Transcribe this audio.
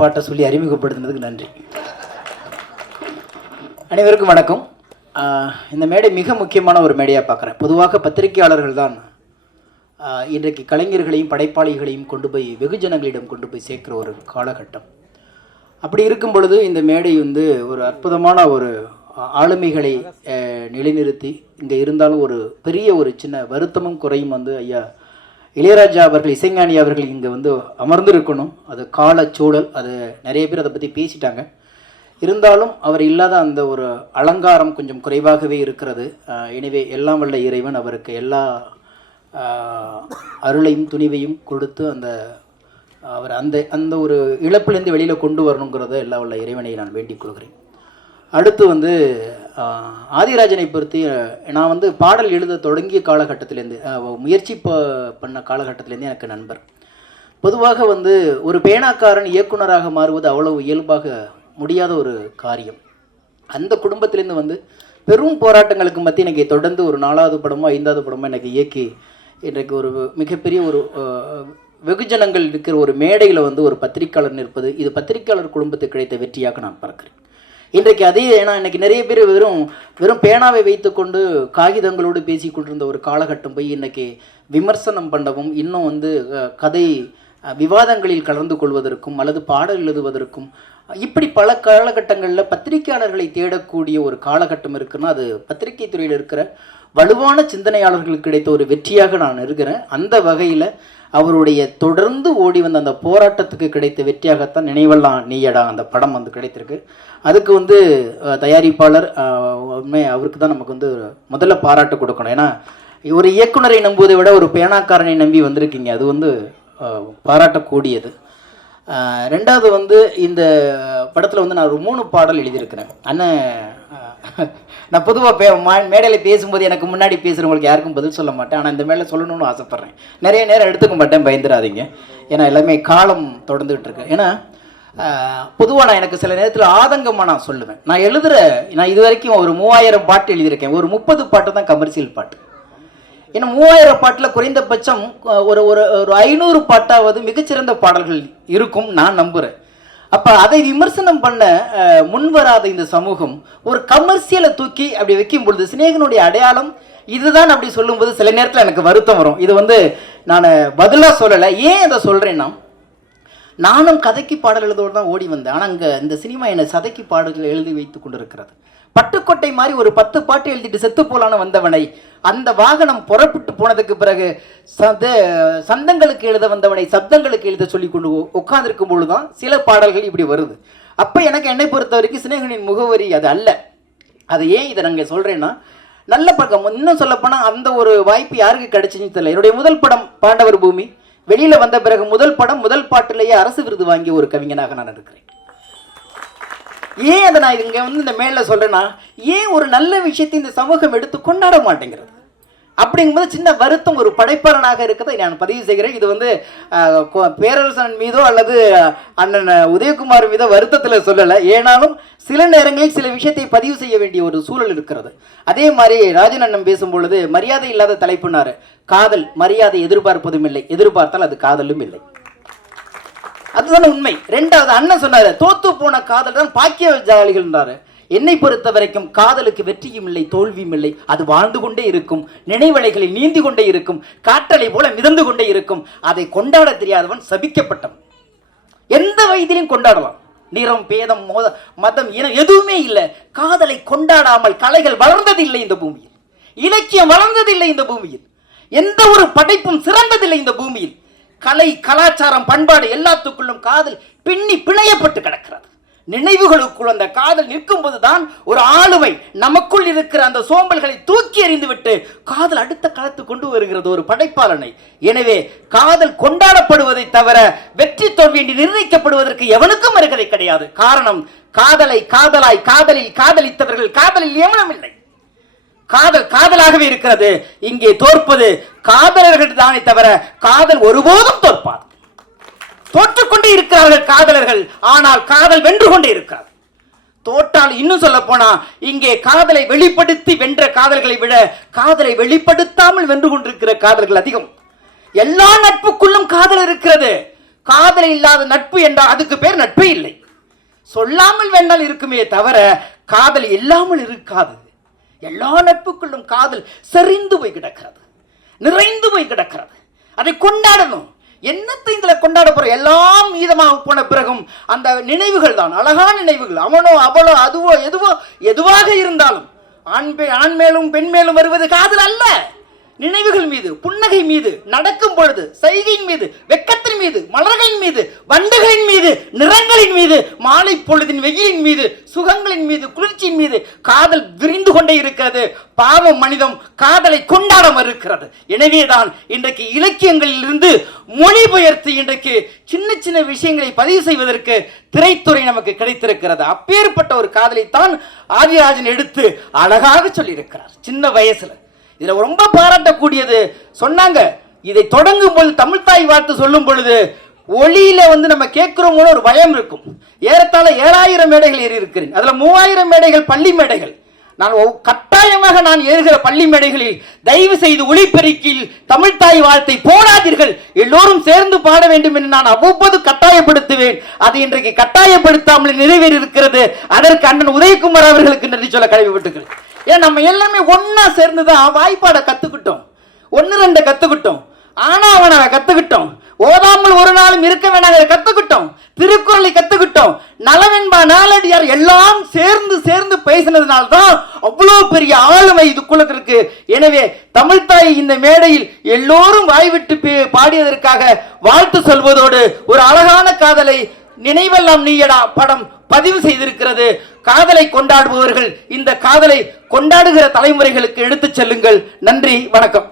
பாட்டை சொல்லி அறிமுகப்படுத்தினதுக்கு நன்றி. அனைவருக்கும் வணக்கம். இந்த மேடை மிக முக்கியமான ஒரு மேடையாக பார்க்குறேன். பொதுவாக பத்திரிகையாளர்கள் தான் இன்றைக்கு கலைஞர்களையும் படைப்பாளிகளையும் கொண்டு போய் வெகுஜனங்களிடம் கொண்டு போய் சேர்க்குற ஒரு காலகட்டம். அப்படி இருக்கும் பொழுது இந்த மேடை வந்து ஒரு அற்புதமான ஒரு ஆளுமைகளை நிலைநிறுத்தி இங்கே இருந்தாலும் ஒரு பெரிய ஒரு சின்ன வருத்தமும் குறையும் வந்து ஐயா இளையராஜா அவர்கள், இசைஞானி அவர்கள் இங்கே வந்து அமர்ந்திருக்கணும். அது காலச்சூழல், அது நிறைய பேர் அதை பற்றி பேசிட்டாங்க. இருந்தாலும் அவர் இல்லாத அந்த ஒரு அலங்காரம் கொஞ்சம் குறைவாகவே இருக்கிறது. எனவே எல்லாம் வல்ல இறைவன் அவருக்கு எல்லா அருளையும் துணிவையும் கொடுத்து அவர் அந்த ஒரு இழப்பிலேருந்து வெளியில் கொண்டு வரணுங்கிறத எல்லா வல்ல இறைவனை நான் வேண்டிக் கொள்கிறேன். அடுத்து வந்து ஆதிராஜனை பொறுத்து நான் வந்து பாடல் எழுத தொடங்கிய காலகட்டத்திலேருந்து முயற்சி பண்ண காலகட்டத்திலேருந்து எனக்கு நண்பர். பொதுவாக வந்து ஒரு பேனாக்காரன் இயக்குனராக மாறுவது அவ்வளவு இயல்பாக முடியாத ஒரு காரியம். அந்த குடும்பத்திலேருந்து வந்து பெரும் போராட்டங்களுக்கு மத்திய எனக்கு தொடர்ந்து ஒரு 4வது படமோ 5வது படமோ எனக்கு இயக்கி இன்றைக்கு ஒரு மிகப்பெரிய ஒரு வெகுஜனங்கள் இருக்கிற ஒரு மேடையில் வந்து ஒரு பத்திரிக்கையாளர் நிற்பது, இது பத்திரிக்கையாளர் குடும்பத்துக்கு கிடைத்த வெற்றியாக நான் பார்க்கிறேன். இன்றைக்கு அதே, ஏன்னா இன்றைக்கி நிறைய பேர் வெறும் பேனாவை வைத்துக்கொண்டு காகிதங்களோடு பேசி கொண்டிருந்த ஒரு காலகட்டம் போய் இன்றைக்கி விமர்சனம் பண்ணவும், இன்னும் வந்து கதை விவாதங்களில் கலந்து கொள்வதற்கும் அல்லது பாடல் எழுதுவதற்கும் இப்படி பல காலகட்டங்களில் பத்திரிகையாளர்களை தேடக்கூடிய ஒரு காலகட்டம் இருக்குன்னா அது பத்திரிகை துறையில் இருக்கிற வலுவான சிந்தனையாளர்களுக்கு கிடைத்த ஒரு வெற்றியாக நான் இருக்கிறேன். அந்த வகையில் அவருடைய தொடர்ந்து ஓடி வந்த அந்த போராட்டத்துக்கு கிடைத்த வெற்றியாகத்தான் நினைவெல்லாம் நீயடா அந்த படம் வந்து கிடைத்திருக்கு. அதுக்கு வந்து தயாரிப்பாளர் உண்மை அவருக்கு தான் நமக்கு வந்து முதல்ல பாராட்டு கொடுக்கணும். ஏன்னா ஒரு இயக்குனரை நம்புவதை விட ஒரு பேனாக்காரனை நம்பி வந்திருக்கீங்க, அது வந்து பாராட்டக்கூடியது. 2வது வந்து இந்த படத்தில் வந்து நான் ஒரு 3 பாடல் எழுதியிருக்கிறேன். அண்ணன் நான் பொதுவாக மேடையில் பேசும்போது எனக்கு முன்னாடி பேசுகிறவங்களுக்கு யாருக்கும் பதில் சொல்ல மாட்டேன். ஆனால் இந்த மேலே சொல்லணும்னு ஆசைப்பட்றேன். நிறைய நேரம் எடுத்துக்க மாட்டேன், பயந்துடாதீங்க. ஏன்னா எல்லாமே காலம் தொடர்ந்துகிட்டு இருக்கு. ஏன்னா பொதுவாக நான் எனக்கு சில நேரத்தில் ஆதங்கமாக நான் சொல்லுவேன். நான் இது வரைக்கும் ஒரு 3000 பாட்டு எழுதியிருக்கேன். ஒரு 30 பாட்டு தான் கமர்ஷியல் பாட்டு. ஏன்னா 3000 பாட்டில் குறைந்தபட்சம் ஒரு 500 பாட்டாவது மிகச்சிறந்த பாடல்கள் இருக்கும் நான் நம்புகிறேன். அப்போ அதை விமர்சனம் பண்ண முன்வராத இந்த சமூகம் ஒரு கமர்ஷியலை தூக்கி அப்படி வைக்கும் பொழுது சிநேகனுடைய அடையாளம் இதுதான் அப்படி சொல்லும்போது சில நேரத்தில் எனக்கு வருத்தம் வரும். இது வந்து நான் பதிலாக சொல்லலை. ஏன் அதை சொல்கிறேன்னா, நானும் கதைக்கு பாடல் எழுதோடு தான் ஓடி வந்தேன். ஆனால் அங்கே இந்த சினிமா என்னை சதைக்கு பாடல்கள் எழுதி வைத்து கொண்டு இருக்கிறது. பட்டுக்கோட்டை மாதிரி ஒரு 10 பாட்டு எழுதிட்டு செத்து போலான்னு வந்தவனை அந்த வாகனம் புறப்பட்டு போனதுக்கு பிறகு சந்தங்களுக்கு எழுத வந்தவனை சப்தங்களுக்கு எழுத சொல்லி கொண்டு உட்கார்ந்துருக்கும் பொழுதுதான் சில பாடல்கள் இப்படி வருது. அப்போ எனக்கு என்னை பொறுத்த வரைக்கும் சிநேகனின் முகவரி அது அல்ல. அது ஏன் இதை நாங்கள் சொல்கிறேன்னா, நல்ல பக்கம் இன்னும் சொல்லப்போனால் அந்த ஒரு வாய்ப்பு யாருக்கு கிடைச்சின்னு தெரியல. என்னுடைய முதல் படம் பாண்டவர் பூமி வெளியில் வந்த பிறகு முதல் பாட்டிலேயே அரசு விருது வாங்கிய ஒரு கவிஞனாக நான் இருக்கிறேன். ஏன் அதை நான் இங்கே வந்து இந்த மேலே சொல்கிறேன்னா, ஏன் ஒரு நல்ல விஷயத்தை இந்த சமூகம் எடுத்து கொண்டாட மாட்டேங்கிறது அப்படிங்கும்போது சின்ன வருத்தம் ஒரு படைப்பாளனாக இருக்கிறதை நான் பதிவு செய்கிறேன். இது வந்து பேரரசன் மீதோ அல்லது அண்ணன் உதயகுமார் மீதோ வருத்தத்தில் சொல்லலை. ஏனாலும் சில நேரங்களில் சில விஷயத்தை பதிவு செய்ய வேண்டிய ஒரு சூழல் இருக்கிறது. அதே மாதிரி ராஜன் அண்ணன் பேசும்பொழுது மரியாதை இல்லாத தலைப்புனாரு. காதல் மரியாதை எதிர்பார்ப்பதும் இல்லை, எதிர்பார்த்தால் அது காதலும் இல்லை. அதுதான் உண்மை. 2வது அண்ணன் சொன்னாரு, தோத்து போன காதல் தான் பாக்கியசாலிகள்ன்றாரு. என்னை பொறுத்த வரைக்கும் காதலுக்கு வெற்றியும் இல்லை, தோல்வியும் இல்லை. அது வாழ்ந்து கொண்டே இருக்கும், நினைவலைகளில் நீந்தி கொண்டே இருக்கும், காற்றலை போல மிதந்து கொண்டே இருக்கும். அதை கொண்டாட தெரியாதவன் சபிக்கப்பட்டவன். எந்த வயதிலும் கொண்டாடலாம். நிறம், பேதம், மதம், இனம் எதுவுமே இல்லை. காதலை கொண்டாடாமல் கலைகள் வளர்ந்ததில்லை இந்த பூமியில், இலக்கியம் வளர்ந்ததில்லை இந்த பூமியில், எந்த ஒரு படைப்பும் சிறந்ததில்லை இந்த பூமியில். கலை, கலாச்சாரம், பண்பாடு எல்லாத்துக்குள்ளும் காதல் பின்னி பிணையப்பட்டு கிடக்கிறது. நினைவுகளுக்குள் அந்த காதல் நிற்கும் போதுதான் ஒரு ஆளுமை நமக்குள் இருக்கிற அந்த சோம்பல்களை தூக்கி எறிந்துவிட்டு காதல் அடுத்த களத்துக்கு கொண்டு வருகிறது ஒரு படைப்பாளனை. எனவே காதல் கொண்டாடப்படுவதை தவிர வெற்றி தோல்வி என்று நிர்ணயிக்கப்படுவதற்கு எவனுக்கும் அருகதை கிடையாது. காரணம், காதலை காதலாய் காதலில் காதலித்தவர்கள் காதலில் எவனும் இல்லை. காதல் காதலாகவே இருக்கிறது. இங்கே தோற்பது காதலர்கள் தானே தவிர காதல் ஒருபோதும் தோற்பாது. தோற்றுக்கொண்டே இருக்கிறார்கள் காதலர்கள், ஆனால் காதல் வென்று கொண்டே இருக்கிறார். தோற்றால் இன்னும் சொல்ல போனா இங்கே காதலை வெளிப்படுத்தி வென்ற காதல்களை விட காதலை வெளிப்படுத்தாமல் வென்று கொண்டிருக்கிற காதல்கள் அதிகம். எல்லா நட்புக்குள்ளும் காதல் இருக்கிறது. காதல் இல்லாத நட்பு என்றால் அதுக்கு பேர் நட்பே இல்லை. சொல்லாமல் வேண்டால் இருக்குமே தவிர காதல் இல்லாமல் இருக்காது. எல்லா நட்புக்குள்ளும் காதல் செறிந்து போய் கிடக்கிறது, நிறைந்து போய் கிடக்கிறது. அதை கொண்டாடணும். என்னத்தை இதுல கொண்டாட போற? எல்லாம் மீதமாக போன பிறகும் அந்த நினைவுகள் தான் அழகான நினைவுகள். அவனோ அவளோ அதுவோ எதுவாக இருந்தாலும் ஆண் மேலும் பெண் மேலும் வருவது காதல் அல்ல. நினைவுகள் மீது, புன்னகை மீது, நடக்கும் பொழுது செய்கையின் மீது, வெக்கத்தின் மீது, மலர்களின் மீது, வண்டுகளின் மீது, நிறங்களின் மீது, மாலை பொழுதின் வெயிலின் மீது, சுகங்களின் மீது, குளிர்ச்சியின் மீது காதல் விரிந்து கொண்டே இருக்கிறது. பாவம் மனிதம் காதலை கொண்டாட மறுக்கிறது. எனவேதான் இன்றைக்கு இலக்கியங்களில் இருந்து மொழிபெயர்த்து இன்றைக்கு சின்ன சின்ன விஷயங்களை பதிவு செய்வதற்கு திரைத்துறை நமக்கு கிடைத்திருக்கிறது. அப்பேற்பட்ட ஒரு காதலைத்தான் ஆதிராஜன் எடுத்து அழகாக சொல்லியிருக்கிறார் சின்ன வயசுல. இதுல ரொம்ப பாராட்டக்கூடியது சொன்னாங்க, இதை தொடங்கும் பொழுது தமிழ்த்தாய் வாழ்த்து சொல்லும் பொழுது ஒளியில நம்ம கேட்கிறோம் ஒரு பயம் இருக்கும். ஏறத்தாழ 7000 மேடைகள் ஏறி இருக்கிறேன். அதுல 3000 மேடைகள் பள்ளி மேடைகள். நான் கட்டாயமாக நான் ஏறுகிற பள்ளி மேடைகளில் தயவு செய்து ஒளிபெருக்கில் தமிழ்த்தாய் வாழ்த்தை போடாதீர்கள், எல்லோரும் சேர்ந்து பாட வேண்டும் என்று நான் அவ்வப்போது கட்டாயப்படுத்துவேன். அது இன்றைக்கு கட்டாயப்படுத்தாமல் நிறைவேறி இருக்கிறது. அதற்கு அண்ணன் உதயகுமார் அவர்களுக்கு நன்றி சொல்ல கடமைப்பட்டுக்கிறேன். ஏன் நம்ம எல்லாமே ஒன்னா சேர்ந்துதான் வாய்ப்பாட கத்துக்கிட்டோம், 1-2 கத்துக்கிட்டோம், ஆனாவன கத்துக்கிட்டோம், ஓதாமல் ஒரு நாளும் இருக்க வேணாம் கத்துக்கிட்டோம், திருக்குறளை கத்துக்கிட்டோம், நலவென்பா நாலடியார் எல்லாம் சேர்ந்து பேசினதுனால்தான் அவ்வளவு பெரிய ஆளுமை இதுக்குள்ள இருக்கு. எனவே தமிழ்த்தாய் இந்த மேடையில் எல்லோரும் வாய்விட்டு பாடியதற்காக வாழ்த்து சொல்வதோடு ஒரு அழகான காதலை நினைவெல்லாம் நீயடா படம் பதிவு செய்திருக்கிறது. காதலை கொண்டாடுபவர்கள் இந்த காதலை கொண்டாடுகிற தலைமுறைகளுக்கு எடுத்துச் செல்லுங்கள். நன்றி, வணக்கம்.